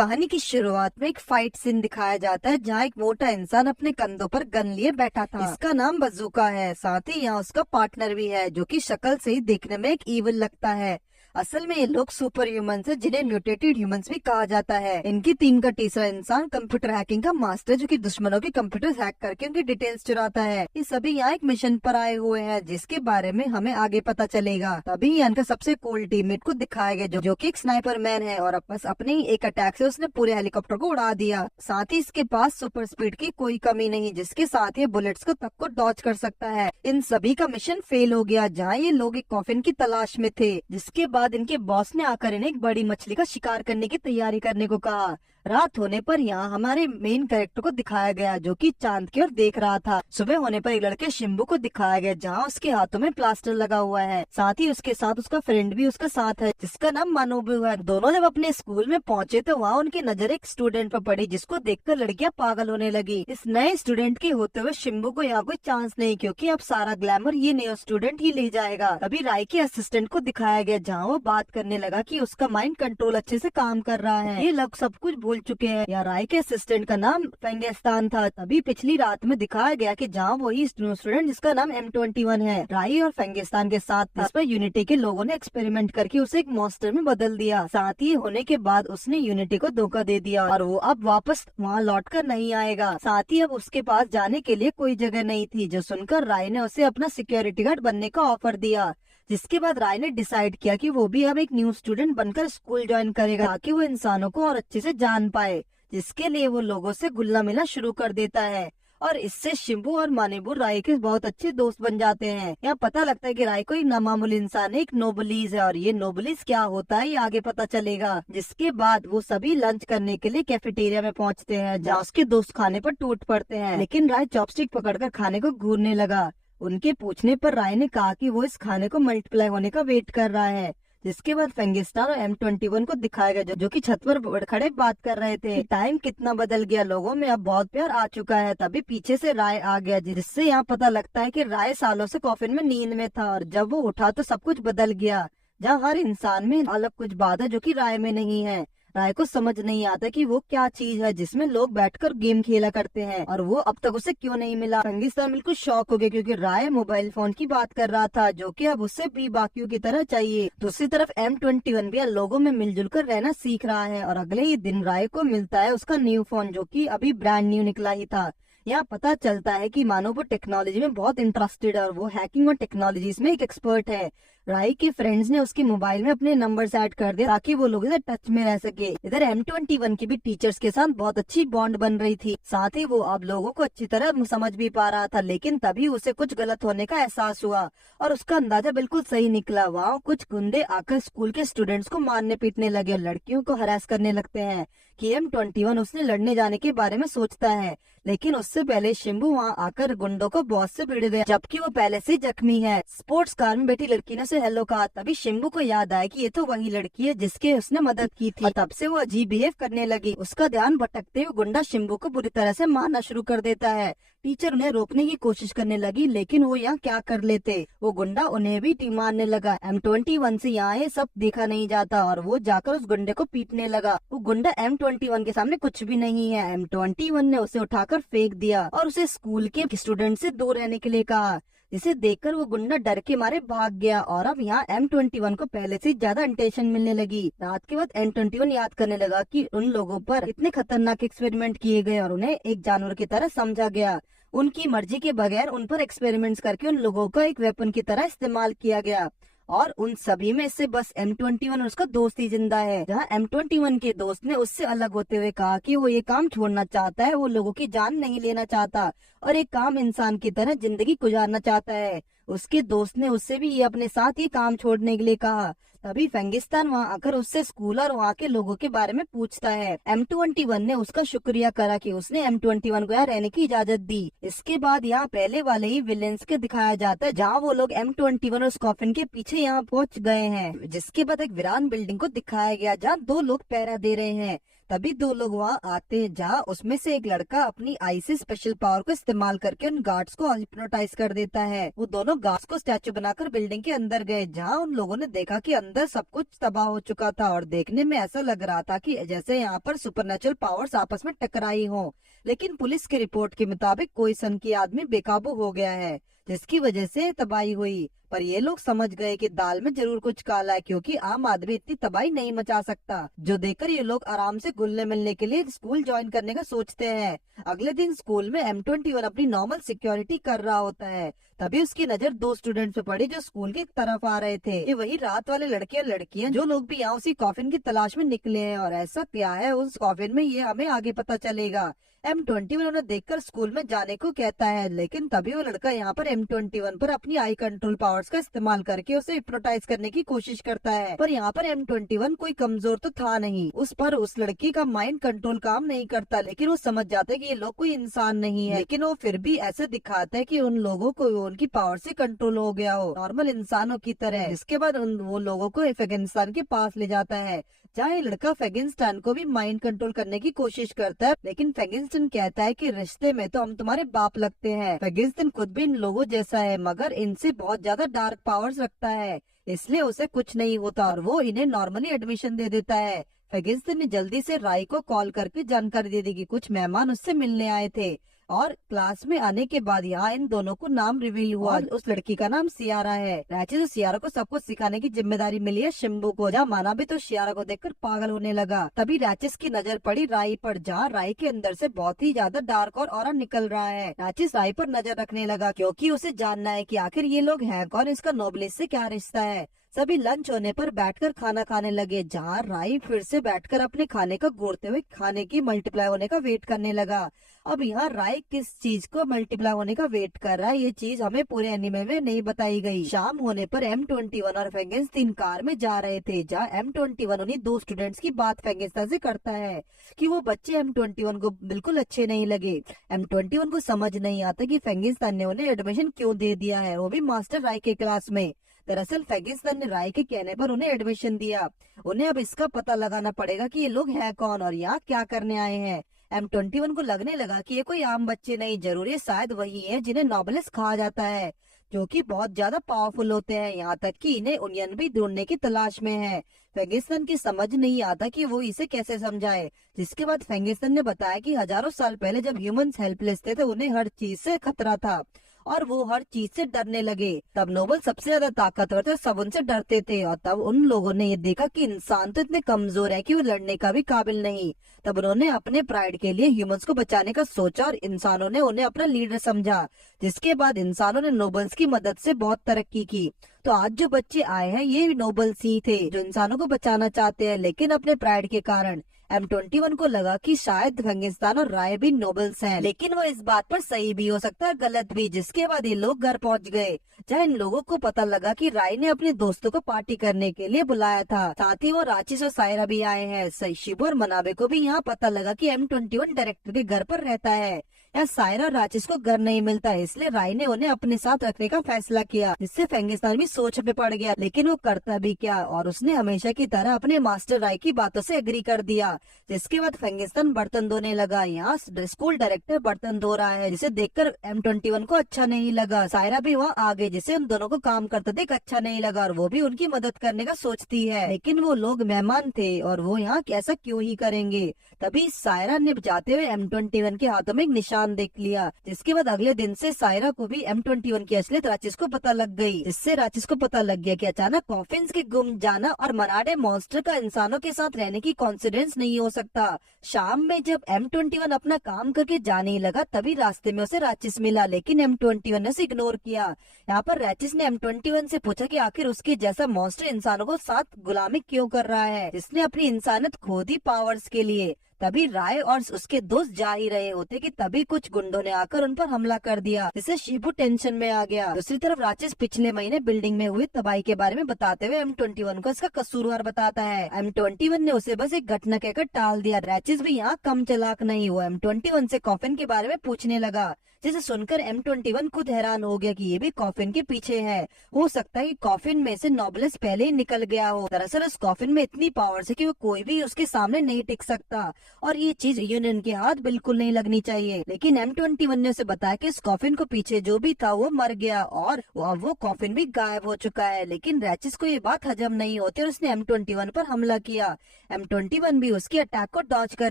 कहानी की शुरुआत में एक फाइट सीन दिखाया जाता है जहाँ एक मोटा इंसान अपने कंधों पर गन लिए बैठा था। इसका नाम बजूका है। साथ ही यहाँ उसका पार्टनर भी है जो कि शक्ल से ही देखने में एक इविल लगता है। असल में ये लोग सुपर ह्यूमंस है जिन्हें म्यूटेटेड ह्यूमंस भी कहा जाता है। इनकी टीम का तीसरा इंसान कंप्यूटर हैकिंग का मास्टर जो कि दुश्मनों के कंप्यूटर हैक करके उनकी डिटेल्स चुराता है। ये सभी यहाँ एक मिशन पर आए हुए हैं जिसके बारे में हमें आगे पता चलेगा। तभी यहाँ का सबसे कूल टीममेट को दिखाया गया जो कि एक स्नाइपर मैन है और बस अपने ही एक अटैक से उसने पूरे हेलीकॉप्टर को उड़ा दिया। साथ ही इसके पास सुपर स्पीड की कोई कमी नहीं जिसके साथ ये बुलेट्स को तक को डॉज कर सकता है। इन सभी का मिशन फेल हो गया जहाँ ये लोग एक कॉफिन की तलाश में थे। जिसके बाद इनके बॉस ने आकर इन्हें एक बड़ी मछली का शिकार करने की तैयारी करने को कहा। रात होने पर यहाँ हमारे मेन कैरेक्टर को दिखाया गया जो कि चांद की ओर देख रहा था। सुबह होने पर एक लड़के शिम्बू को दिखाया गया जहाँ उसके हाथों में प्लास्टर लगा हुआ है। साथ ही उसके साथ उसका फ्रेंड भी उसके साथ है जिसका नाम मानोबू है। दोनों जब अपने स्कूल में पहुँचे तो वहाँ उनकी नजर एक स्टूडेंट पर पड़ी जिसको देखकर लड़कियां पागल होने लगी। इस नए स्टूडेंट के होते हुए शिम्बू को यहाँ कोई चांस नहीं क्योंकि अब सारा ग्लैमर ये नया स्टूडेंट ही ले जाएगा। अभी राय के असिस्टेंट को दिखाया गया जहाँ वो बात करने लगा कि उसका माइंड कंट्रोल अच्छे से काम कर रहा है। ये लोग सब कुछ भूल चुके हैं। या राय के असिस्टेंट का नाम फेंगिस्तान था। तभी पिछली रात में दिखाया गया कि जहाँ वही स्टूडेंट जिसका नाम M21 है राय और फेंगिस्तान के साथ था। इस पर यूनिटी के लोगों ने एक्सपेरिमेंट करके उसे एक मॉन्स्टर में बदल दिया। साथ ही होने के बाद उसने यूनिटी को धोखा दे दिया और वो अब वापस वहाँ लौट कर नहीं आएगा। साथ ही अब उसके पास जाने के लिए कोई जगह नहीं थी जो सुनकर राय ने उसे अपना सिक्योरिटी गार्ड बनने का ऑफर दिया। जिसके बाद राय ने डिसाइड किया कि वो भी अब एक न्यू स्टूडेंट बनकर स्कूल ज्वाइन करेगा ताकि वो इंसानों को और अच्छे से जान पाए। जिसके लिए वो लोगों से घुलना मिलना शुरू कर देता है और इससे शिम्बू और मानेबू राय के बहुत अच्छे दोस्त बन जाते हैं। यहाँ पता लगता है कि राय कोई नामामूली इंसान है, एक नोबलीज है और ये नोबलीज क्या होता है ये आगे पता चलेगा। जिसके बाद वो सभी लंच करने के लिए कैफेटेरिया में पहुँचते हैं जहाँ उसके दोस्त खाने पर टूट पड़ते हैं। लेकिन राय चॉपस्टिक पकड़कर खाने को घूरने लगा। उनके पूछने पर राय ने कहा कि वो इस खाने को मल्टीप्लाई होने का वेट कर रहा है। जिसके बाद फेंगिस्तान और M21 को दिखाया गया जो कि छत पर खड़े बात कर रहे थे। टाइम कितना बदल गया, लोगों में अब बहुत प्यार आ चुका है। तभी पीछे से राय आ गया जिससे यहाँ पता लगता है कि राय सालों से कॉफिन में नींद में था और जब वो उठा तो सब कुछ बदल गया। जहाँ हर इंसान में अलग कुछ बात है जो कि राय में नहीं है। राय को समझ नहीं आता कि वो क्या चीज है जिसमें लोग बैठकर गेम खेला करते हैं और वो अब तक उसे क्यों नहीं मिला। फेंगिस्तान बिल्कुल शॉक हो गया क्योंकि राय मोबाइल फोन की बात कर रहा था जो कि अब उसे भी बाकियों की तरह चाहिए। दूसरी तरफ M21 भी लोगों में मिलजुल कर रहना सीख रहा है और अगले ही दिन राय को मिलता है उसका न्यू फोन जो कि अभी ब्रांड न्यू निकला ही था। यहाँ पता चलता है कि मानो वो टेक्नोलॉजी में बहुत इंटरेस्टेड है और वो हैकिंग और टेक्नोलॉजीज में एक एक्सपर्ट है। राय के फ्रेंड्स ने उसके मोबाइल में अपने नंबर्स ऐड कर दिए ताकि वो लोग इधर टच में रह सके। इधर M21 की भी टीचर्स के साथ बहुत अच्छी बॉन्ड बन रही थी। साथ ही वो अब लोगों को अच्छी तरह समझ भी पा रहा था। लेकिन तभी उसे कुछ गलत होने का एहसास हुआ और उसका अंदाजा बिल्कुल सही निकला। वहाँ कुछ गुंडे आकर स्कूल के स्टूडेंट्स को मारने पीटने लगे और लड़कियों को हरास करने लगते हैं कि M21 उसने लड़ने जाने के बारे में सोचता है। लेकिन उससे पहले शिम्बू वहाँ आकर गुंडों को बॉस से भिड़ गया जबकि वो पहले से जख्मी है। स्पोर्ट्स कार में बैठी लड़की ने उसे हेलो कहा। तभी शिम्बू को याद आया कि ये तो वही लड़की है जिसके उसने मदद की थी और तब से वो अजीब बिहेव करने लगी। उसका ध्यान भटकते हुए गुंडा शिम्बू को बुरी तरह से मारना शुरू कर देता है। टीचर उन्हें रोकने की कोशिश करने लगी लेकिन वो यहाँ क्या कर लेते। वो गुंडा उन्हें भी मारने लगा। M21 से यहाँ ये सब देखा नहीं जाता और वो जाकर उस गुंडे को पीटने लगा। वो गुंडा M21 के सामने कुछ भी नहीं है। M21 ने उसे उठाकर फेंक दिया और उसे स्कूल के स्टूडेंट से दूर रहने के लिए कहा। जिसे देखकर वो गुंडा डर के मारे भाग गया और अब यहाँ M21 को पहले से ज्यादा अटेंशन मिलने लगी। रात के बाद M21 याद करने लगा कि उन लोगों पर इतने खतरनाक एक्सपेरिमेंट किए गए और उन्हें एक जानवर की तरह समझा गया। उनकी मर्जी के बगैर उन पर एक्सपेरिमेंट्स करके उन लोगों का एक वेपन की तरह इस्तेमाल किया गया और उन सभी में से बस M21 और उसका दोस्त ही जिंदा है। जहाँ M21 के दोस्त ने उससे अलग होते हुए कहा कि वो ये काम छोड़ना चाहता है, वो लोगों की जान नहीं लेना चाहता और एक काम इंसान की तरह जिंदगी गुजारना चाहता है। उसके दोस्त ने उससे भी ये अपने साथ ये काम छोड़ने के लिए कहा। तभी फेंगिस्तान वहाँ आकर उससे स्कूल और वहाँ के लोगों के बारे में पूछता है। M21 ने उसका शुक्रिया करा कि उसने M21 को यहाँ रहने की इजाजत दी। इसके बाद यहाँ पहले वाले ही विलेंस के दिखाया जाता है जहाँ वो लोग M21 और उस कॉफिन के पीछे यहाँ पहुँच गए हैं। जिसके बाद एक वीरान बिल्डिंग को दिखाया गया जहाँ दो लोग पहरा दे रहे हैं। तभी दो लोग वहाँ आते हैं, जहाँ उसमें से एक लड़का अपनी आई से स्पेशल पावर को इस्तेमाल करके उन गार्ड्स को हिप्नोटाइज कर देता है। वो दोनों गार्ड्स को स्टैचू बनाकर बिल्डिंग के अंदर गए, जहाँ उन लोगों ने देखा कि अंदर सब कुछ तबाह हो चुका था और देखने में ऐसा लग रहा था कि जैसे यहाँ पर सुपरनेचुरल पावर्स आपस में टकराई हो। लेकिन पुलिस की रिपोर्ट के मुताबिक कोई सन की आदमी बेकाबू हो गया है, जिसकी वजह से तबाही हुई। पर ये लोग समझ गए कि दाल में जरूर कुछ काला है, क्योंकि आम आदमी इतनी तबाही नहीं मचा सकता। जो देखकर ये लोग आराम से घुलने मिलने के लिए स्कूल ज्वाइन करने का सोचते हैं। अगले दिन स्कूल में M21 अपनी नॉर्मल सिक्योरिटी कर रहा होता है। तभी उसकी नजर दो स्टूडेंट्स पे पड़ी जो स्कूल की तरफ आ रहे थे। ये वही रात वाले लड़के और लड़कियां जो लोग भी यहाँ उसी कॉफिन की तलाश में निकले हैं, और ऐसा क्या है उस कॉफिन में ये हमें आगे पता चलेगा। M21 उन्हें देखकर स्कूल में जाने को कहता है, लेकिन तभी वो लड़का यहाँ पर M21 पर अपनी आई कंट्रोल पावर्स का इस्तेमाल करके उसे हिप्नोटाइज करने की कोशिश करता है। पर यहाँ पर M21 कोई कमजोर तो था नहीं, उस लड़की का माइंड कंट्रोल काम नहीं करता। लेकिन वो समझ जाता है कि ये लोग कोई इंसान नहीं है, लेकिन वो फिर भी ऐसे दिखाता है कि उन लोगों को उनकी पावर से कंट्रोल हो गया हो, नॉर्मल इंसानों की तरह। जिसके बाद वो लोगों को अफगानिस्तान के पास ले जाता है, जहाँ ये लड़का अफगानिस्तान को भी माइंड कंट्रोल करने की कोशिश करता है। लेकिन अफगानिस्तान कहता है कि रिश्ते में तो हम तुम्हारे बाप लगते हैं। अफगानिस्तान खुद भी इन लोगों जैसा है, मगर इनसे बहुत ज्यादा डार्क पावर्स रखता है, इसलिए उसे कुछ नहीं होता और वो इन्हें नॉर्मली एडमिशन दे देता है। अफगानिस्तान ने जल्दी से राय को कॉल करके जानकारी दे दी कि कुछ मेहमान उससे मिलने आए थे, और क्लास में आने के बाद यहाँ इन दोनों को नाम रिवील हुआ। उस लड़की का नाम सियारा है। राची तो सियारा को सब कुछ सिखाने की जिम्मेदारी मिली है शिम्बू को, जहाँ माना भी तो सियारा को देखकर पागल होने लगा। तभी राचिस की नजर पड़ी राई पर, जहाँ राई के अंदर से बहुत ही ज्यादा डार्क और ऑरा निकल रहा है। राचिस राई पर नजर रखने लगा, क्योंकि उसे जानना है कि आखिर ये लोग हैं कौन, इसका नोबलिस से क्या रिश्ता है। सभी लंच होने पर बैठकर खाना खाने लगे, जहाँ राई फिर से बैठकर अपने खाने का घूरते हुए खाने की मल्टीप्लाई होने का वेट करने लगा। अब यहाँ राई किस चीज को मल्टीप्लाई होने का वेट कर रहा है, ये चीज हमें पूरे एनिमे में नहीं बताई गई। शाम होने पर M21 और फैंगिस्तान कार में जा रहे थे, जहाँ M21 उन्हीं दो स्टूडेंट्स की बात फैंगिस्तान से करता है कि वो बच्चे M21 को बिल्कुल अच्छे नहीं लगे। M21 को समझ नहीं आता कि फैंगिस्तान ने उन्हें एडमिशन क्यों दे दिया है, वो भी मास्टर राय के क्लास में। दरअसल फैगिस्तान ने राय के कहने पर उन्हें एडमिशन दिया। उन्हें अब इसका पता लगाना पड़ेगा कि ये लोग हैं कौन और यहाँ क्या करने आए हैं। M21 को लगने लगा कि ये कोई आम बच्चे नहीं, जरूर शायद वही है जिन्हें नोबलिस कहा जाता है, जो कि बहुत ज्यादा पावरफुल होते हैं, यहाँ तक कि इन्हें उनियन भी ढूंढने की तलाश में है। फैगिस्तान की समझ नहीं आता कि वो इसे कैसे समझाए। जिसके बाद फैगिस्तान ने बताया कि हजारों साल पहले जब ह्यूमंस हेल्पलेस थे, तो उन्हें हर चीज से खतरा था और वो हर चीज से डरने लगे। तब नोबल सबसे ज्यादा ताकतवर थे, सब उनसे डरते थे, और तब उन लोगों ने ये देखा कि इंसान तो इतने कमजोर है कि वो लड़ने का भी काबिल नहीं। तब उन्होंने अपने प्राइड के लिए ह्यूमंस को बचाने का सोचा और इंसानों ने उन्हें अपना लीडर समझा। जिसके बाद इंसानों ने नोबल्स की मदद से बहुत तरक्की की। तो आज जो बच्चे आए हैं ये नोबल्स ही थे, जो इंसानों को बचाना चाहते हैं, लेकिन अपने प्राइड के कारण। M21 को लगा कि शायद फैगिस्तान और राय भी नोबल्स हैं, लेकिन वो इस बात पर सही भी हो सकता है, गलत भी। जिसके बाद ये लोग घर पहुंच गए, जहाँ इन लोगों को पता लगा कि राय ने अपने दोस्तों को पार्टी करने के लिए बुलाया था। साथ ही वो राचिस और सायरा भी आए हैं। शिबू और मनाबे को भी यहाँ पता लगा कि M21 डायरेक्टर के घर पर रहता है। या सायरा और राचिस को घर नहीं मिलता, इसलिए राय ने उन्हें अपने साथ रखने का फैसला किया, जिससे फैगिस्तान भी सोच में पड़ गया। लेकिन वो करता भी क्या, और उसने हमेशा की तरह अपने मास्टर राय की बातों से एग्री कर दिया। जिसके बाद फैगिस्तान बर्तन धोने लगा। यहाँ स्कूल डायरेक्टर बर्तन धो रहा है, जिसे देखकर M21 को अच्छा नहीं लगा। सायरा भी वहाँ आ गई, जिसे उन दोनों को काम करते देख अच्छा नहीं लगा, और वो भी उनकी मदद करने का सोचती है। लेकिन वो लोग मेहमान थे और वो यहाँ ऐसा क्यों ही करेंगे। तभी सायरा ने जाते हुए M21 के हाथों में एक निशान देख लिया। जिसके बाद अगले दिन से सायरा को भी M21 की असलियत राचिस को पता लग गई। इससे राचिस को पता लग गया कि अचानक कॉफिन्स के गुम जाना और मनाडे मॉन्स्टर का इंसानों के साथ रहने की कॉन्सिडेंस नहीं हो सकता। शाम में जब M21 अपना काम करके जाने लगा, तभी रास्ते में उसे राचिस मिला, लेकिन M21 ने उसे इग्नोर किया। यहाँ पर राचिस ने M21 से पूछा कि आखिर उसके जैसा मॉन्स्टर इंसानों को साथ गुलामी क्यों कर रहा है, जिसने अपनी इंसानियत खो दी पावर्स के लिए। तभी राय और उसके दोस्त जा ही रहे होते कि तभी कुछ गुंडों ने आकर उन पर हमला कर दिया, जिससे शिबू टेंशन में आ गया। दूसरी तरफ राजेश पिछले महीने बिल्डिंग में हुई तबाही के बारे में बताते हुए M21 को इसका कसूरवार बताता है। M21 ने उसे बस एक घटना कहकर टाल दिया। राजेश भी यहाँ कम चालाक नहीं हुआ, M21 से कॉफिन के बारे में पूछने लगा, जिसे सुनकर M21 खुद हैरान हो गया कि ये भी कॉफिन के पीछे है। हो सकता है कि कॉफिन में से नोबलेस पहले ही निकल गया हो। दरअसल उस कॉफिन में इतनी पावर है कि वो कोई भी उसके सामने नहीं टिक सकता और ये चीज यूनियन के हाथ बिल्कुल नहीं लगनी चाहिए। लेकिन M21 ने उसे बताया कि इस कॉफिन को पीछे जो भी था वो मर गया और वो कॉफिन भी गायब हो चुका है। लेकिन रैचिस को ये बात हजम नहीं होती और उसने M21 पर हमला किया। M21 भी उसकी अटैक को डॉज कर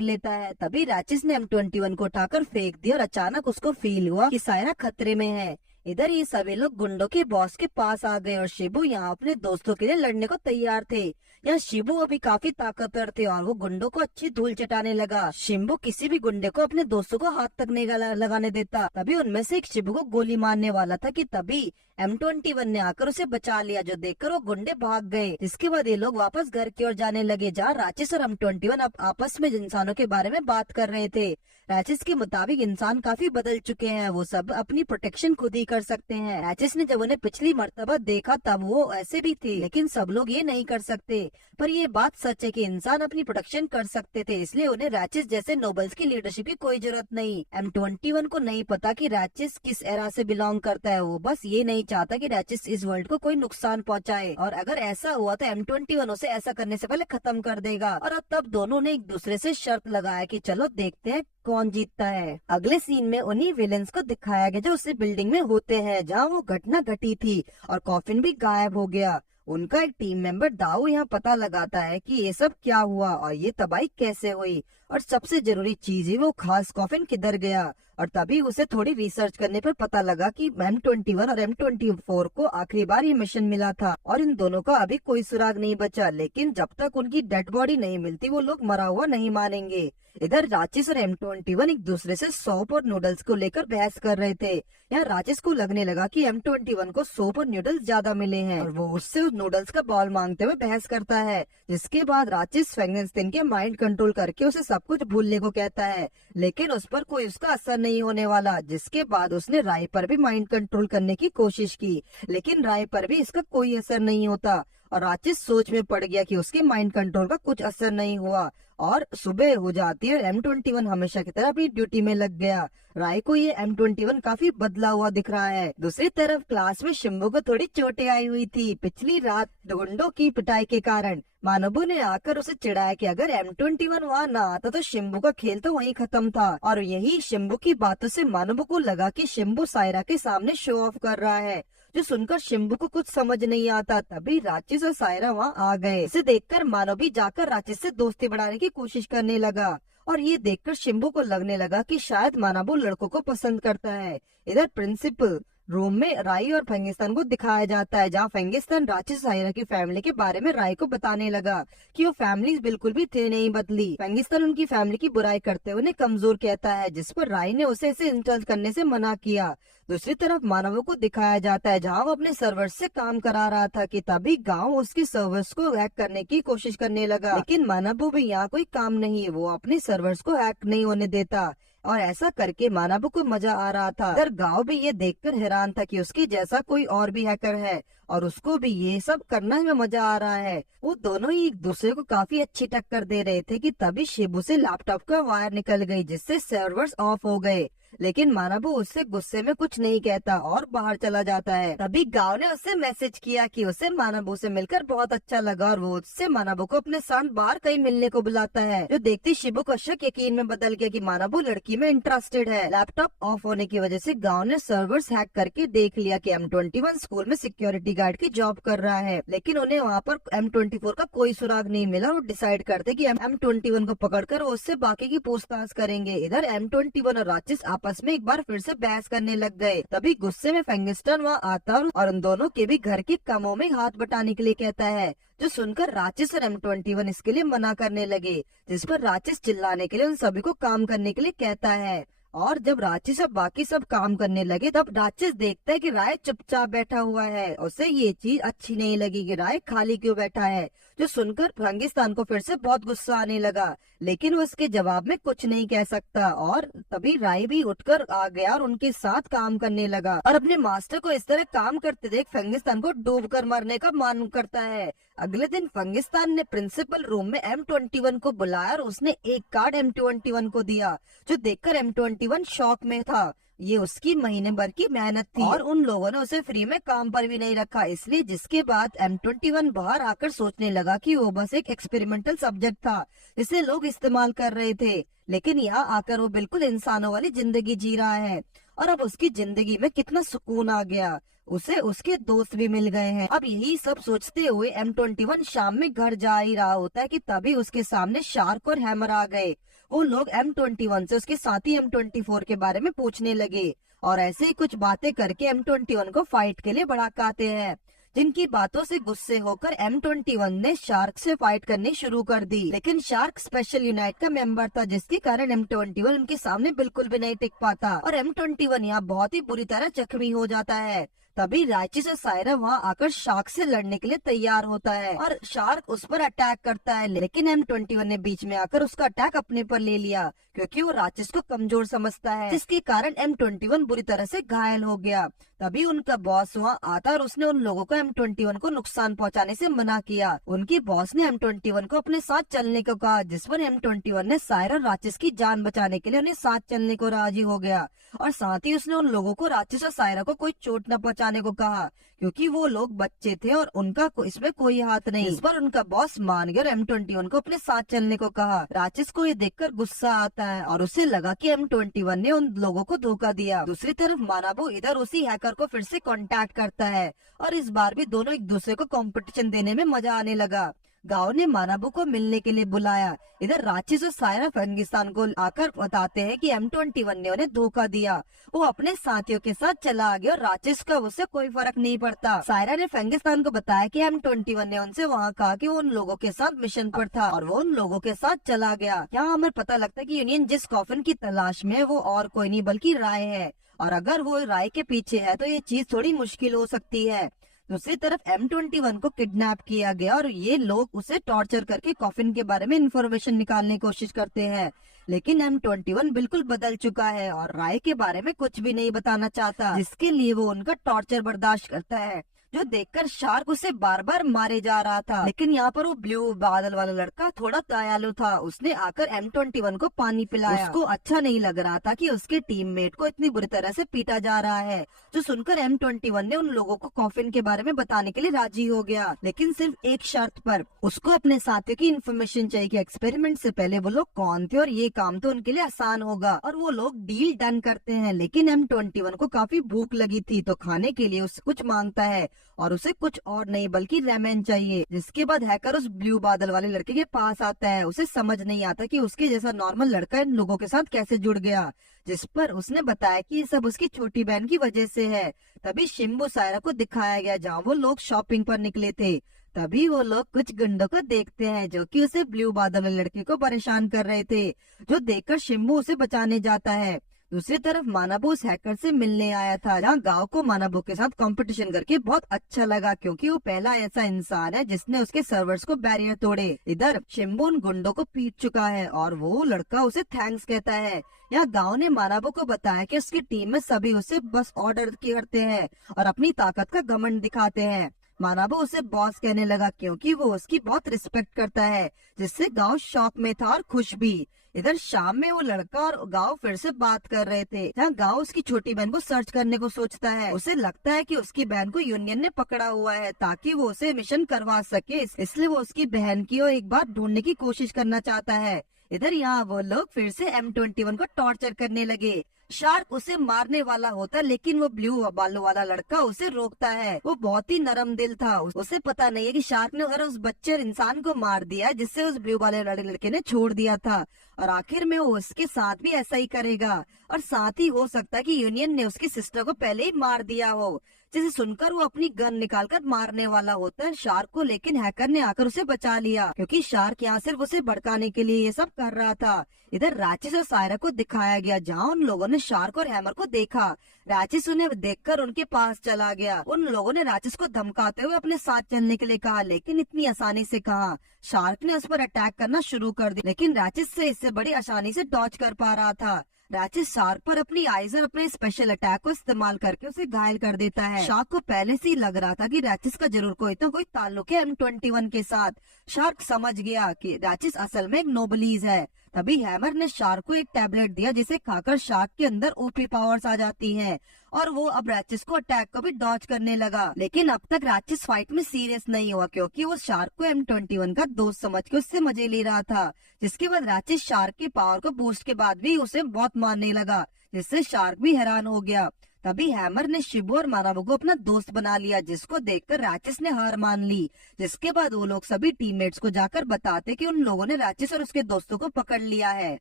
लेता है। तभी रैचिस ने M21 को उठाकर फेंक दिया और अचानक उसको फील हुआ कि सायरा खतरे में है। इधर ये सभी लोग गुंडों के बॉस के पास आ गए और शिबू यहाँ अपने दोस्तों के लिए लड़ने को तैयार थे। यहाँ शिबू अभी काफी ताकतवर थे और वो गुंडों को अच्छी धूल चटाने लगा। शिबू किसी भी गुंडे को अपने दोस्तों को हाथ तक नहीं लगाने देता। तभी उनमें से एक शिबू को गोली मारने वाला था कि तभी M21 ने आकर उसे बचा लिया, जो देखकर वो गुंडे भाग गए। इसके बाद ये लोग वापस घर की ओर जाने लगे, जहाँ राजेश और M21 अब आपस में इंसानों के बारे में बात कर रहे थे। राजेश के मुताबिक इंसान काफी बदल चुके हैं, वो सब अपनी प्रोटेक्शन खुद ही कर सकते हैं। राजेश ने जब उन्हें पिछली मर्तबा देखा तब वो ऐसे भी थे, लेकिन सब लोग ये नहीं कर सकते। पर ये बात सच है कि इंसान अपनी प्रोटेक्शन कर सकते थे, इसलिए उन्हें राजेश जैसे नोबल्स की लीडरशिप की कोई जरूरत नहीं। M21 को नहीं पता कि राजेश किस एरा से बिलोंग करता है, वो बस ये नहीं चाहता कि राजेश इस वर्ल्ड को कोई नुकसान पहुंचाए और अगर ऐसा हुआ तो M21 उसे ऐसा करने से पहले खत्म कर देगा। और अब तब दोनों ने एक दूसरे से शर्त लगाया कि चलो देखते हैं कौन जीतता है। अगले सीन में उन्हीं विलेंस को दिखाया गया जो उसी बिल्डिंग में होते हैं जहाँ वो घटना घटी थी और कॉफिन भी गायब हो गया। उनका एक टीम मेंबर दाऊ यहाँ पता लगाता है कि ये सब क्या हुआ और ये तबाही कैसे हुई और सबसे जरूरी चीज है वो खास कॉफिन किधर गया। और तभी उसे थोड़ी रिसर्च करने पर पता लगा कि M21 और M24 को आखिरी बार ये मिशन मिला था और इन दोनों का अभी कोई सुराग नहीं बचा। लेकिन जब तक उनकी डेड बॉडी नहीं मिलती वो लोग मरा हुआ नहीं मानेंगे। इधर राजेश और M21 एक दूसरे से सौंप और नूडल्स को लेकर बहस कर रहे थे। यहाँ राजेश को लगने लगा कि M21 को सौंप और नूडल्स ज्यादा मिले हैं और वो उससे उस नूडल्स का बॉल मांगते हुए बहस करता है, जिसके बाद राजेश फ्रैंकेनस्टाइन के माइंड कंट्रोल करके उसे सब कुछ भूलने को कहता है, लेकिन उस पर कोई उसका असर नहीं होने वाला। जिसके बाद उसने राय पर भी माइंड कंट्रोल करने की कोशिश की, लेकिन राय पर भी इसका कोई असर नहीं होता और राजेश सोच में पड़ गया कि उसके माइंड कंट्रोल का कुछ असर नहीं हुआ। और सुबह हो जाती है और M21 हमेशा की तरह अपनी ड्यूटी में लग गया। राय को ये M21 काफी बदला हुआ दिख रहा है। दूसरी तरफ क्लास में शिम्बू को थोड़ी चोटें आई हुई थी पिछली रात गुंडों की पिटाई के कारण। मानबू ने आकर उसे चिढ़ाया कि अगर M21 वहाँ न आता तो शिम्बू का खेल तो वहीं खत्म था। और यही शिम्बू की बातों से मानबू को लगा कि शिम्बू सायरा के सामने शो ऑफ कर रहा है, जो सुनकर शिम्बू को कुछ समझ नहीं आता। तभी राजेश और सायरा वहाँ आ गए। इसे देखकर मानव भी जाकर राजेश से दोस्ती बढ़ाने की कोशिश करने लगा और ये देखकर शिम्बू को लगने लगा कि शायद मानव लड़कों को पसंद करता है। इधर प्रिंसिपल रूम में राई और फेंगिस्तान को दिखाया जाता है, जहाँ फेंगिस्तान राजेश सायरा की फैमिली के बारे में राय को बताने लगा कि वो फैमिली बिल्कुल भी थे नहीं बदली। फेंगिस्तान उनकी फैमिली की बुराई करते हुए उन्हें कमजोर कहता है, जिस पर राय ने उसे इसे इंसल्ट करने से मना किया। दूसरी तरफ मानवों को दिखाया जाता है जहाँ वो अपने सर्वर्स से काम करा रहा था कि तभी गांव उसकी सर्वर्स को हैक करने की कोशिश करने लगा। लेकिन मानवों भी यहाँ कोई काम नहीं, वो अपने सर्वर्स को हैक नहीं होने देता और ऐसा करके मानवों को मजा आ रहा था। इधर गांव भी ये देखकर हैरान था कि उसके जैसा कोई और भी हैकर है और उसको भी ये सब करने में मजा आ रहा है। वो दोनों ही एक दूसरे को काफी अच्छी टक्कर दे रहे थे कि तभी शिबू से लैपटॉप का वायर निकल गई, जिससे सर्वर्स ऑफ हो गए। लेकिन मानबू उससे गुस्से में कुछ नहीं कहता और बाहर चला जाता है। तभी गांव ने उससे मैसेज किया कि उसे मानबू से मिलकर बहुत अच्छा लगा और वो उससे मानबू को अपने साथ बाहर कहीं मिलने को बुलाता है, जो देखते शिबू का शक यकीन में बदल गया कि मानबू लड़की में इंटरेस्टेड है। लैपटॉप ऑफ होने की वजह से गांव ने सर्वर्स हैक करके देख लिया कि M21 स्कूल में सिक्योरिटी गार्ड की जॉब कर रहा है, लेकिन उन्हें वहाँ पर M24 का कोई सुराग नहीं मिला। वो डिसाइड करते कि M21 को पकड़कर वो उससे बाकी की पूछताछ करेंगे। इधर M21 और राजेश आपस में एक बार फिर से बहस करने लग गए। तभी गुस्से में फेंगिस्टन वहाँ आता और उन दोनों के भी घर के कामों में हाथ बटाने के लिए कहता है, जो सुनकर राजेश और M21 इसके लिए मना करने लगे, जिस पर राजेश चिल्लाने के लिए उन सभी को काम करने के लिए कहता है। और जब राजेश और बाकी सब काम करने लगे तब राजेश देखता है कि राय चुपचाप बैठा हुआ है। उसे ये चीज अच्छी नहीं लगी कि राय खाली क्यों बैठा है, जो सुनकर फंगिस्तान को फिर से बहुत गुस्सा आने लगा, लेकिन वो इसके जवाब में कुछ नहीं कह सकता। और तभी राय भी उठकर आ गया और उनके साथ काम करने लगा, और अपने मास्टर को इस तरह काम करते देख फंगिस्तान को डूबकर मरने का मन करता है। अगले दिन फंगिस्तान ने प्रिंसिपल रूम में M21 को बुलाया और उसने एक कार्ड M21 को दिया, जो देखकर M21 शॉक में था। ये उसकी महीने भर की मेहनत थी और उन लोगों ने उसे फ्री में काम पर भी नहीं रखा, इसलिए जिसके बाद M21 बाहर आकर सोचने लगा कि वो बस एक एक्सपेरिमेंटल सब्जेक्ट था जिसे लोग इस्तेमाल कर रहे थे, लेकिन यहाँ आकर वो बिल्कुल इंसानों वाली जिंदगी जी रहा है। और अब उसकी जिंदगी में कितना सुकून आ गया, उसे उसके दोस्त भी मिल गए हैं। अब यही सब सोचते हुए M21 शाम में घर जा ही रहा होता है कि तभी उसके सामने शार्क और हैमर आ गए। वो लोग M21 से उसके साथी M24 के बारे में पूछने लगे और ऐसे ही कुछ बातें करके M21 को फाइट के लिए भड़काते हैं, जिनकी बातों से गुस्से होकर M21 ने शार्क से फाइट करनी शुरू कर दी। लेकिन शार्क स्पेशल यूनिट का मेंबर था, जिसके कारण M21 उनके सामने बिल्कुल भी नहीं टिक पाता और M21 यहाँ बहुत ही बुरी तरह जख्मी हो जाता है। तभी राइचिस और सायरा वहाँ आकर शार्क से लड़ने के लिए तैयार होता है और शार्क उस पर अटैक करता है, लेकिन M21 ने बीच में आकर उसका अटैक अपने पर ले लिया, क्योंकि वो राइचिस को कमजोर समझता है, जिसके कारण M21 बुरी तरह से घायल हो गया। तभी उनका बॉस वहाँ आता और उसने उन लोगों को M21 को नुकसान पहुँचाने से मना किया। उनके बॉस ने M21 को अपने साथ चलने को कहा, जिस पर M21 ने सायरा और राइचिस की जान बचाने के लिए उन्हें साथ चलने को राजी हो गया, और साथ ही उसने उन लोगों को राइचिस और सायरा को कोई चोट न पहुंचाने को कहा, क्योंकि वो लोग बच्चे थे और उनका इसमें कोई हाथ नहीं। इस पर उनका बॉस मान गया और M21 को अपने साथ चलने को कहा। राइचिस को ये देखकर गुस्सा आता है और उसे लगा कि M21 ने उन लोगों को धोखा दिया। दूसरी तरफ मानाबू इधर उसी हैकर को फिर से कांटेक्ट करता है और इस बार भी दोनों एक दूसरे को कंपटीशन देने में मजा आने लगा। गांव ने मानाबू को मिलने के लिए बुलाया। इधर राइचिस और सायरा फंगिस्तान को आकर बताते हैं कि M21 ने उन्हें धोखा दिया। वो अपने साथियों के साथ चला गया और राइचिस का उससे कोई फर्क नहीं पड़ता। सायरा ने फंगिस्तान को बताया कि M21 ने उनसे वहाँ कहा कि वो उन लोगों के साथ मिशन पर था और वो उन लोगों के साथ चला गया। यहाँ हमें पता लगता है कि यूनियन जिस कॉफिन की तलाश में वो और कोई नहीं बल्कि राय है, और अगर वो राय के पीछे है तो ये चीज थोड़ी मुश्किल हो सकती है। दूसरी तरफ M21 को किडनैप किया गया और ये लोग उसे टॉर्चर करके कॉफिन के बारे में इंफॉर्मेशन निकालने की कोशिश करते हैं, लेकिन M21 बिल्कुल बदल चुका है और राय के बारे में कुछ भी नहीं बताना चाहता, जिसके लिए वो उनका टॉर्चर बर्दाश्त करता है, जो देखकर शार्क उसे बार बार मारे जा रहा था। लेकिन यहाँ पर वो ब्लू बादल वाला लड़का थोड़ा दयालु था, उसने आकर M21 को पानी पिलाया। उसको अच्छा नहीं लग रहा था कि उसके टीममेट को इतनी बुरी तरह से पीटा जा रहा है, जो सुनकर M21 ने उन लोगों को कॉफिन के बारे में बताने के लिए राजी हो गया, लेकिन सिर्फ एक शर्त पर। उसको अपने साथियों की इन्फॉर्मेशन चाहिए कि एक्सपेरिमेंट से पहले वो लोग कौन थे और ये काम तो उनके लिए आसान होगा, और वो लोग डील डन करते हैं। लेकिन M21 को काफी भूख लगी थी, तो खाने के लिए उससे कुछ मांगता है और उसे कुछ और नहीं बल्कि रेमन चाहिए। जिसके बाद हैकर उस ब्लू बादल वाले लड़के के पास आता है। उसे समझ नहीं आता कि उसके जैसा नॉर्मल लड़का इन लोगों के साथ कैसे जुड़ गया, जिस पर उसने बताया कि ये सब उसकी छोटी बहन की वजह से है। तभी शिम्बू सायरा को दिखाया गया जहाँ वो लोग शॉपिंग पर निकले थे। तभी वो लोग कुछ गुंडों को देखते हैं जो कि उसे ब्लू बादल वाले लड़के को परेशान कर रहे थे, जो देखकर शिम्बू उसे बचाने जाता है। दूसरी तरफ मानाबू उस हैकर से मिलने आया था, जहाँ गांव को मानाबू के साथ कंपटीशन करके बहुत अच्छा लगा, क्योंकि वो पहला ऐसा इंसान है जिसने उसके सर्वर्स को बैरियर तोड़े। इधर शिम्बू उन गुंडों को पीट चुका है और वो लड़का उसे थैंक्स कहता है। यहाँ गांव ने मानाबू को बताया कि उसकी टीम में सभी उसे बस ऑर्डर करते हैं और अपनी ताकत का घमंड दिखाते हैं। मानाबू उसे बॉस कहने लगा क्योंकि वो उसकी बहुत रिस्पेक्ट करता है, जिससे गांव शॉक में था और खुश भी। इधर शाम में वो लड़का और गांव फिर से बात कर रहे थे, जहाँ गांव उसकी छोटी बहन को सर्च करने को सोचता है। उसे लगता है कि उसकी बहन को यूनियन ने पकड़ा हुआ है ताकि वो उसे मिशन करवा सके, इसलिए वो उसकी बहन की और एक बार ढूंढने की कोशिश करना चाहता है। इधर यहाँ वो लोग फिर से M21 को टॉर्चर करने लगे। शार्क उसे मारने वाला होता, लेकिन वो ब्लू बालों वाला लड़का उसे रोकता है। वो बहुत ही नरम दिल था, उसे पता नहीं है कि शार्क ने उस बच्चे और इंसान को मार दिया जिससे उस ब्लू वाले लड़के ने छोड़ दिया था, और आखिर में वो उसके साथ भी ऐसा ही करेगा। और साथ ही हो सकता है कि यूनियन ने उसकी सिस्टर को पहले ही मार दिया हो, जिसे सुनकर वो अपनी गन निकालकर मारने वाला होता है शार्क को, लेकिन हैकर ने आकर उसे बचा लिया क्योंकि शार्क यहाँ सिर्फ उसे भड़काने के लिए ये सब कर रहा था। इधर राचिस और सायरा को दिखाया गया जहाँ उन लोगों ने शार्क और हैमर को देखा। राचिस उन्हें देखकर उनके पास चला गया। उन लोगों ने राचिस को धमकाते हुए अपने साथ चलने के लिए कहा, लेकिन इतनी आसानी से कहा। शार्क ने उस पर अटैक करना शुरू कर दिया, लेकिन राचिस से इससे बड़ी आसानी से डॉज कर पा रहा था। राचिस शार्क पर अपनी आइज और अपने स्पेशल अटैक को इस्तेमाल करके उसे घायल कर देता है। शार्क को पहले से ही लग रहा था कि राचिस का जरूर कोई तो कोई ताल्लुक है M21 के साथ। शार्क समझ गया कि राचिस असल में एक नोबलीज है। तभी हैमर ने शार्क को एक टैबलेट दिया जिसे खाकर शार्क के अंदर ओपी पावर्स आ जाती हैं और वो अब राचिस को अटैक को भी डॉज करने लगा। लेकिन अब तक राचिस फाइट में सीरियस नहीं हुआ क्योंकि वो शार्क को M21 का दोस्त समझ के उससे मजे ले रहा था। जिसके बाद राचिस शार्क की पावर को बूस्ट के बाद भी उसे बहुत मारने लगा, जिससे शार्क भी हैरान हो गया। तभी हैमर ने शिबू और मानाबू को अपना दोस्त बना लिया, जिसको देखकर राचिस ने हार मान ली। जिसके बाद वो लोग सभी टीममेट्स को जाकर बताते कि उन लोगों ने राचिस और उसके दोस्तों को पकड़ लिया है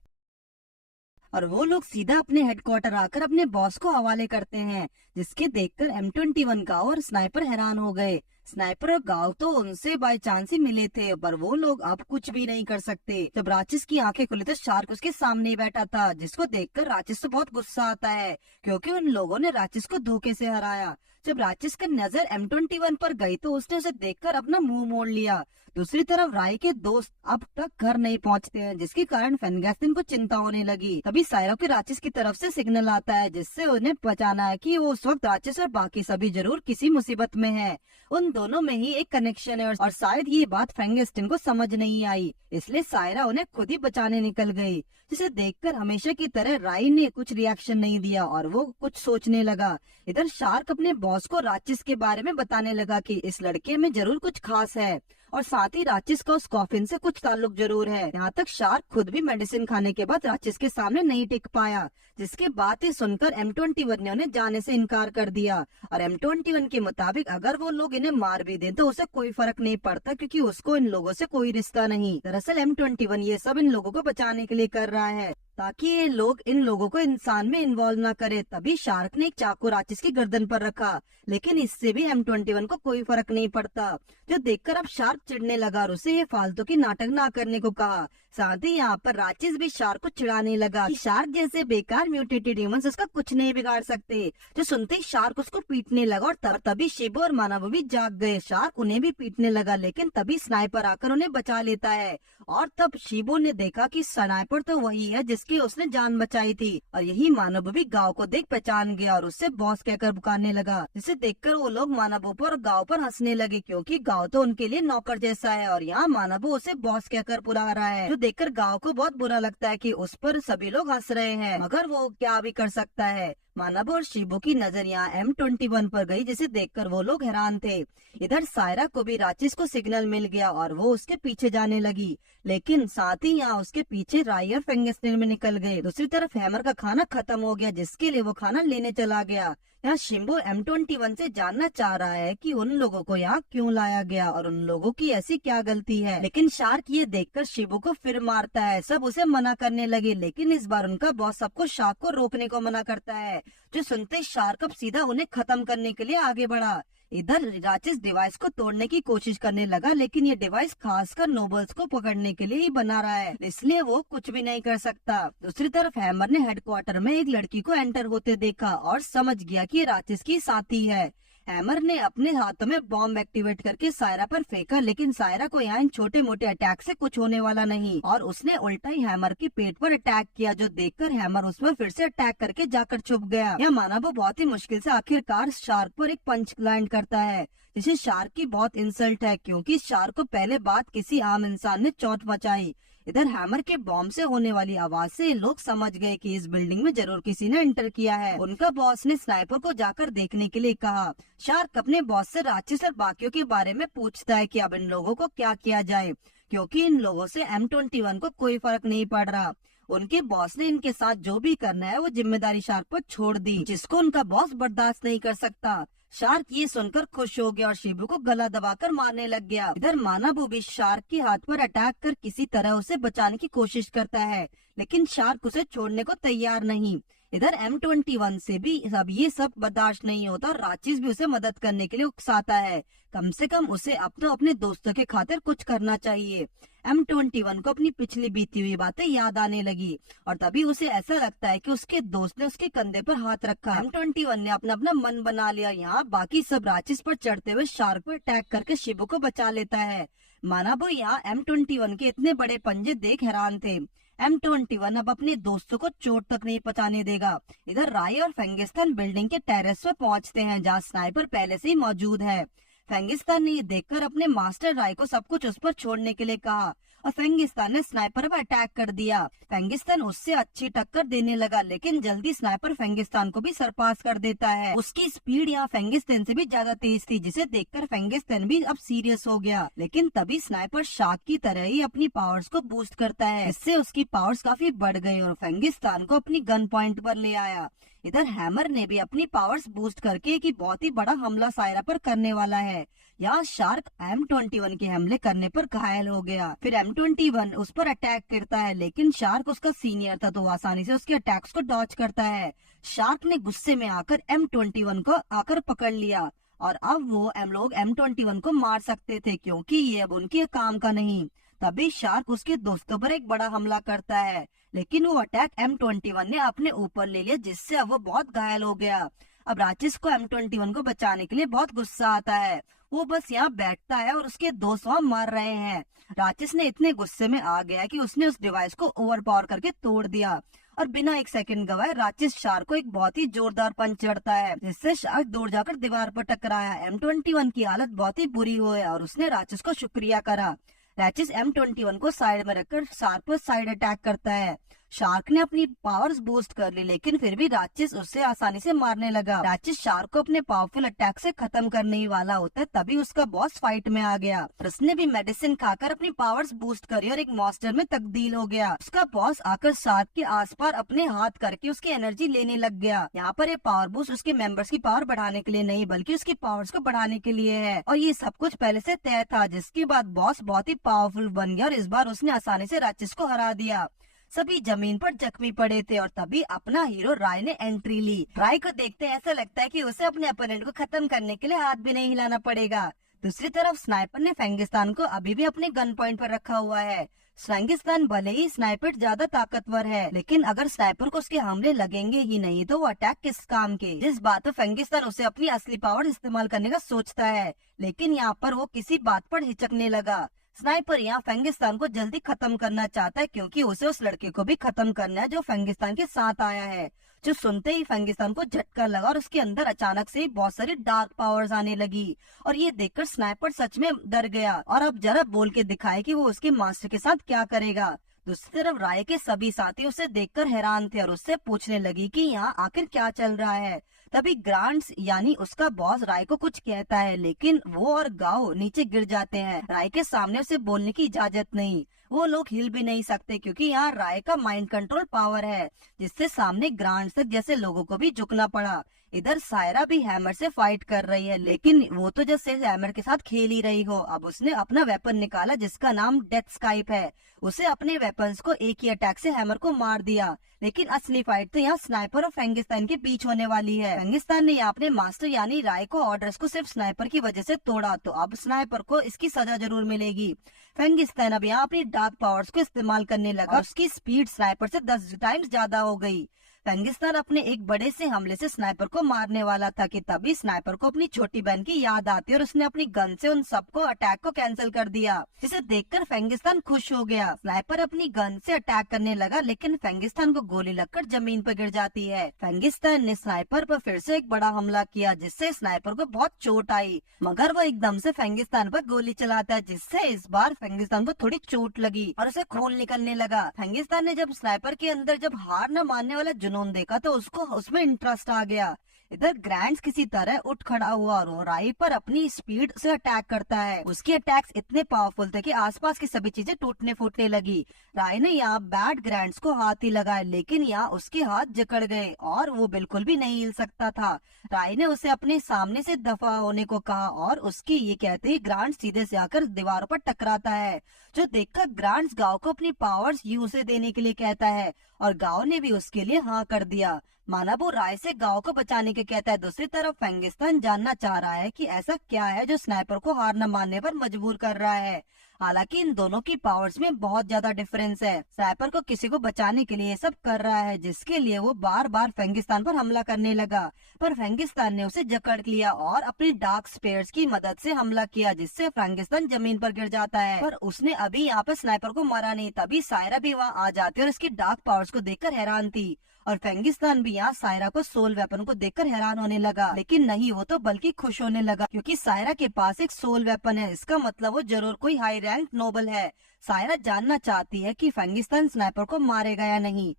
और वो लोग सीधा अपने हेडक्वार्टर आकर अपने बॉस को हवाले करते हैं। जिसके देखकर M21 गाँव और स्नाइपर हैरान हो गए। स्नाइपर और गाँव तो उनसे बाय चांस ही मिले थे, पर वो लोग अब कुछ भी नहीं कर सकते। जब राचिस की आंखें खुली तो शार्क उसके सामने ही बैठा था, जिसको देखकर राचिस को बहुत गुस्सा आता है क्योंकि उन लोगों ने राचिस को धोखे से हराया। जब राचिस की नजर M21 पर गई तो उसने उसे देखकर अपना मुंह मोड़ लिया। दूसरी तरफ राय के दोस्त अब तक घर नहीं पहुंचते हैं, जिसके कारण फेनगैस्टिन को चिंता होने लगी। तभी सायरा के राचिस की तरफ से सिग्नल आता है, जिससे उन्हें पहचाना है कि वो उस वक्त राचिस और बाकी सभी जरूर किसी मुसीबत में है। उन दोनों में ही एक कनेक्शन है और शायद ये बात फेनगैस्टिन को समझ नहीं आई, इसलिए सायरा उन्हें खुद ही बचाने निकल गई। जिसे देखकर हमेशा की तरह राय ने कुछ रिएक्शन नहीं दिया और वो कुछ सोचने लगा। इधर शार्क अपने बॉस को राचिस के बारे में बताने लगा कि इस लड़के में जरूर कुछ खास है और साथ ही राचिस का उस कॉफिन से कुछ ताल्लुक जरूर है। यहाँ तक शार्क खुद भी मेडिसिन खाने के बाद राचिस के सामने नहीं टिक पाया, जिसके बात ही सुनकर M21 ने उन्हें जाने से इनकार कर दिया। और M21 के मुताबिक अगर वो लोग इन्हें मार भी दें तो उसे कोई फर्क नहीं पड़ता क्योंकि उसको इन लोगों से कोई रिश्ता नहीं। दरअसल M21 ये सब इन लोगों को बचाने के लिए कर रहा है ताकि ये लोग इन लोगों को इंसान में इन्वॉल्व ना करे। तभी शार्क ने एक चाकू राचिस की गर्दन पर रखा, लेकिन इससे भी M21 को कोई फर्क नहीं पड़ता, जो देखकर अब शार्क चिढ़ने लगा और उसे ये फालतू की नाटक ना करने को कहा। साथ ही यहाँ पर राचिस भी शार्क को चिढ़ाने लगा कि शार्क जैसे बेकार म्यूटेटेड ह्यूमंस उसका कुछ नहीं बिगाड़ सकते। जो सुनते ही शार्क उसको पीटने लगा और तभी शिबू और मानाबू भी जाग गए। शार्क उन्हें भी पीटने लगा, लेकिन तभी स्नाइपर आकर उन्हें बचा लेता है और तब शिबू ने देखा कि स्नाइपर तो वही है जिसकी उसने जान बचाई थी। और यही मानाबू भी गाँव को देख पहचान गया और उससे बॉस कहकर पुकारने लगा, जिसे देखकर वो लोग मानाबू पर और गाँव पर हंसने लगे क्योंकि गाँव तो उनके लिए नौकर जैसा है और यहाँ मानाबू उसे बॉस कहकर पुकार रहा है। जो देखकर गाँव को बहुत बुरा लगता है कि उस पर सभी लोग हंस रहे हैं, मगर वो क्या भी कर सकता है। मानाबू और शिबू की नजर यहाँ M21 पर गई, जिसे देखकर वो लोग हैरान थे। इधर सायरा को भी राचिस को सिग्नल मिल गया और वो उसके पीछे जाने लगी, लेकिन साथ ही यहाँ उसके पीछे राय और फेंगेस्टिन में निकल गए। दूसरी तरफ हैमर का खाना खत्म हो गया, जिसके लिए वो खाना लेने चला गया। यहाँ शिबू M21 से जानना चाह रहा है कि उन लोगों को यहाँ क्यों लाया गया और उन लोगों की ऐसी क्या गलती है, लेकिन शार्क ये देखकर शिबू को फिर मारता है। सब उसे मना करने लगे, लेकिन इस बार उनका बॉस सबको शार्क को रोकने को मना करता है। जो सुनते शार्क अब सीधा उन्हें खत्म करने के लिए आगे बढ़ा। इधर राचिस डिवाइस को तोड़ने की कोशिश करने लगा, लेकिन ये डिवाइस खासकर नोबल्स को पकड़ने के लिए ही बना रहा है, इसलिए वो कुछ भी नहीं कर सकता। दूसरी तरफ हैमर ने हेडक्वार्टर में एक लड़की को एंटर होते देखा और समझ गया कि ये राचिस की साथी है। हैमर ने अपने हाथों में बॉम्ब एक्टिवेट करके सायरा पर फेंका, लेकिन सायरा को यहाँ इन छोटे मोटे अटैक से कुछ होने वाला नहीं और उसने उल्टा ही हैमर की पेट पर अटैक किया, जो देखकर हैमर उस पर फिर से अटैक करके जाकर छुप गया। यह मानाबू बहुत ही मुश्किल से आखिरकार शार्क पर एक पंच लैंड करता है, जिसे शार्क की बहुत इंसल्ट है क्योंकि शार्क को पहले बात किसी आम इंसान ने चोट मचाई। इधर हैमर के बॉम्ब से होने वाली आवाज से लोग समझ गए कि इस बिल्डिंग में जरूर किसी ने एंटर किया है। उनका बॉस ने स्नाइपर को जाकर देखने के लिए कहा। शार्क अपने बॉस से राचिस और बाकियों के बारे में पूछता है कि अब इन लोगों को क्या किया जाए, क्योंकि इन लोगों से M21 को कोई फर्क नहीं पड़ रहा। उनके बॉस ने इनके साथ जो भी करना है वो जिम्मेदारी शार्क पर छोड़ दी, जिसको उनका बॉस बर्दाश्त नहीं कर सकता। शार्क ये सुनकर खुश हो गया और शिबू को गला दबाकर मारने लग गया। इधर मानाबू भी शार्क के हाथ पर अटैक कर किसी तरह उसे बचाने की कोशिश करता है, लेकिन शार्क उसे छोड़ने को तैयार नहीं। इधर M21 से भी अब ये सब बर्दाश्त नहीं होता और राचिस भी उसे मदद करने के लिए उकसाता है। कम से कम उसे अब तो अपने दोस्तों के खातिर कुछ करना चाहिए। M21 को अपनी पिछली बीती हुई बातें याद आने लगी और तभी उसे ऐसा लगता है कि उसके दोस्त ने उसके कंधे पर हाथ रखा। M21 ने अपना अपना मन बना लिया। यहाँ बाकी सब राचिस पर चढ़ते हुए शार्क पर अटैक करके शिबू को बचा लेता है। मानाबो यहाँ M21 के इतने बड़े पंजे देख हैरान थे। M21 अब अपने दोस्तों को चोट तक नहीं पहुंचाने देगा। इधर राय और फेंगिस्तान बिल्डिंग के टेरेस पर पहुंचते हैं जहां स्नाइपर पहले से ही मौजूद है। फेंगिस्तान ने ये देखकर अपने मास्टर राय को सब कुछ उस पर छोड़ने के लिए कहा और फेंगिस्तान ने स्नाइपर पर अटैक कर दिया। फेंगिस्तान उससे अच्छी टक्कर देने लगा लेकिन जल्दी स्नाइपर फेंगिस्तान को भी सरपास कर देता है। उसकी स्पीड यहाँ फेंगिस्तान से भी ज्यादा तेज थी जिसे देखकर फेंगिस्तान भी अब सीरियस हो गया। लेकिन तभी स्नाइपर शार्क की तरह ही अपनी पावर्स को बूस्ट करता है। इससे उसकी पावर्स काफी बढ़ गई और फेंगिस्तान को अपनी गन पॉइंट पर ले आया। इधर हैमर ने भी अपनी पावर्स बूस्ट करके एक बहुत ही बड़ा हमला सायरा पर करने वाला है। यहाँ शार्क M21 के हमले करने पर घायल हो गया। फिर M21 उस पर अटैक करता है लेकिन शार्क उसका सीनियर था तो आसानी से उसके अटैक्स को डॉज करता है। शार्क ने गुस्से में आकर M21 को आकर पकड़ लिया और अब वो लोग M21 को मार सकते थे क्योंकि ये अब उनके काम का नहीं। तभी शार्क उसके दोस्तों पर एक बड़ा हमला करता है लेकिन वो अटैक M21 ने अपने ऊपर ले लिया जिससे अब वो बहुत घायल हो गया। अब राचिस को M21 को बचाने के लिए बहुत गुस्सा आता है। वो बस यहाँ बैठता है और उसके दोस्त वहाँ मर रहे हैं। राचिस ने इतने गुस्से में आ गया कि उसने उस डिवाइस को ओवरपावर करके तोड़ दिया और बिना एक सेकंड गवाए राचिस शार्क को एक बहुत ही जोरदार पंच चढ़ता है जिससे शार्क दूर जाकर दीवार पर टकराया। M21 की हालत बहुत ही बुरी हुई और उसने राचिस को शुक्रिया करा। राचिस M21 को साइड में रखकर शार्क पर साइड अटैक करता है। शार्क ने अपनी पावर्स बूस्ट कर ली लेकिन फिर भी राचिस उससे आसानी से मारने लगा। राचिस शार्क को अपने पावरफुल अटैक से खत्म करने ही वाला होता है तभी उसका बॉस फाइट में आ गया। उसने भी मेडिसिन खाकर अपनी पावर्स बूस्ट करी और एक मॉन्स्टर में तब्दील हो गया। उसका बॉस आकर शार्क के आसपास अपने हाथ करके उसकी एनर्जी लेने लग गया। यहाँ पर ये पावर बूस्ट उसके मेंबर्स की पावर बढ़ाने के लिए नहीं बल्कि उसकी पावर्स को बढ़ाने के लिए है और ये सब कुछ पहले से तय था। जिसके बाद बॉस बहुत ही पावरफुल बन गया और इस बार उसने आसानी से राचिस को हरा दिया। सभी जमीन पर जख्मी पड़े थे और तभी अपना हीरो राय ने एंट्री ली। राय को देखते ऐसा लगता है कि उसे अपने अपोनेंट को खत्म करने के लिए हाथ भी नहीं हिलाना पड़ेगा। दूसरी तरफ स्नाइपर ने फेंगिस्तान को अभी भी अपने गन पॉइंट पर रखा हुआ है। फेंगिस्तान भले ही स्नाइपर ज्यादा ताकतवर है लेकिन अगर स्नाइपर को उसके हमले लगेंगे ही नहीं तो वो अटैक किस काम के। जिस बात पर फेंगिस्तान उसे अपनी असली पावर इस्तेमाल करने का सोचता है लेकिन यहाँ पर वो किसी बात पर हिचकने लगा। स्नाइपर यहाँ फेंगिस्तान को जल्दी खत्म करना चाहता है क्योंकि उसे उस लड़के को भी खत्म करना है जो फेंगिस्तान के साथ आया है। जो सुनते ही फेंगिस्तान को झटका लगा और उसके अंदर अचानक से बहुत सारी डार्क पावर्स आने लगी और ये देखकर स्नाइपर सच में डर गया और अब जरा बोल के दिखाए कि वो उसके मास्टर के साथ क्या करेगा। दूसरी तरफ राय के सभी साथी उसे देखकर हैरान थे और उससे पूछने लगी कि यहाँ आखिर क्या चल रहा है। तभी ग्रांट्स यानी उसका बॉस राय को कुछ कहता है लेकिन वो और गाओ नीचे गिर जाते हैं। राय के सामने उसे बोलने की इजाजत नहीं। वो लोग हिल भी नहीं सकते क्योंकि यहाँ राय का माइंड कंट्रोल पावर है जिससे सामने ग्रांट्स तक जैसे लोगों को भी झुकना पड़ा। इधर सायरा भी हैमर से फाइट कर रही है लेकिन वो तो जैसे हैमर के साथ खेल ही रही हो। अब उसने अपना वेपन निकाला जिसका नाम डेथ स्काइप है। उसे अपने वेपन्स को एक ही अटैक से हैमर को मार दिया लेकिन असली फाइट तो यहाँ स्नाइपर और फेंगिस्तान के बीच होने वाली है। फेंगिस्तान ने यहाँ अपने मास्टर यानी राय को ऑर्डर्स को सिर्फ स्नाइपर की वजह से तोड़ा तो अब स्नाइपर को इसकी सजा जरूर मिलेगी। फेंगिस्तान अब यहाँ अपनी डार्क पावर्स को इस्तेमाल करने लगा। उसकी स्पीड स्नाइपर से 10 टाइम्स ज्यादा हो गई। फेंगिस्तान अपने एक बड़े से हमले से स्नाइपर को मारने वाला था कि तभी स्नाइपर को अपनी छोटी बहन की याद आती और उसने अपनी गन से उन सबको अटैक को कैंसिल कर दिया जिसे देखकर फेंगिस्तान खुश हो गया। स्नाइपर अपनी गन से अटैक करने लगा लेकिन फेंगिस्तान को गोली लगकर जमीन पर गिर जाती है। फेंगिस्तान ने स्नाइपर पर फिर से एक बड़ा हमला किया जिससे स्नाइपर को बहुत चोट आई मगर वो एकदम से फेंगिस्तान पर गोली चलाता है जिससे इस बार फेंगिस्तान को थोड़ी चोट लगी और उसे खून निकलने लगा। फेंगिस्तान ने जब स्नाइपर के अंदर जब हार न मानने वाला जुनून देखा तो उसको उसमें इंटरेस्ट आ गया। इधर ग्रैंड्स किसी तरह उठ खड़ा हुआ और राय पर अपनी स्पीड से अटैक करता है। उसके अटैक्स इतने पावरफुल थे कि आसपास की सभी चीजें टूटने फूटने लगी। राय ने यहाँ बैड ग्रैंड्स को हाथ ही लगाए लेकिन यहाँ उसके हाथ जकड़ गए और वो बिल्कुल भी नहीं हिल सकता था। राय ने उसे अपने सामने से दफा होने को कहा और उसकी ये कहते ही ग्रांड्स सीधे से आकर दीवारों पर टकराता है जो देखकर ग्रांड्स गांव को अपनी पावर्स यू से देने के लिए कहता है और गांव ने भी उसके लिए हाँ कर दिया। माना वो राय से गांव को बचाने के कहता है। दूसरी तरफ फेंगिस्तान जानना चाह रहा है कि ऐसा क्या है जो स्नाइपर को हार न मानने पर मजबूर कर रहा है। हालांकि इन दोनों की पावर्स में बहुत ज्यादा डिफरेंस है। स्नाइपर को किसी को बचाने के लिए ये सब कर रहा है, जिसके लिए वो बार बार फेंगिस्तान पर हमला करने लगा, पर फेंगिस्तान ने उसे जकड़ लिया और अपनी डार्क स्पेयर्स की मदद से हमला किया, जिससे फेंगिस्तान जमीन पर गिर जाता है। पर उसने अभी यहाँ पर स्नाइपर को मारा नहीं। तभी सायरा भी वहाँ आ जाती है और इसकी डार्क पावर्स को देखकर हैरान थी, और फेंगिस्तान भी यहाँ सायरा को सोल वेपन को देखकर हैरान होने लगा। लेकिन नहीं, वो तो बल्कि खुश होने लगा, क्योंकि सायरा के पास एक सोल वेपन है। इसका मतलब वो जरूर कोई हाई रैंक नोबल है। सायरा जानना चाहती है कि फेंगिस्तान स्नाइपर को मारेगा या नहीं।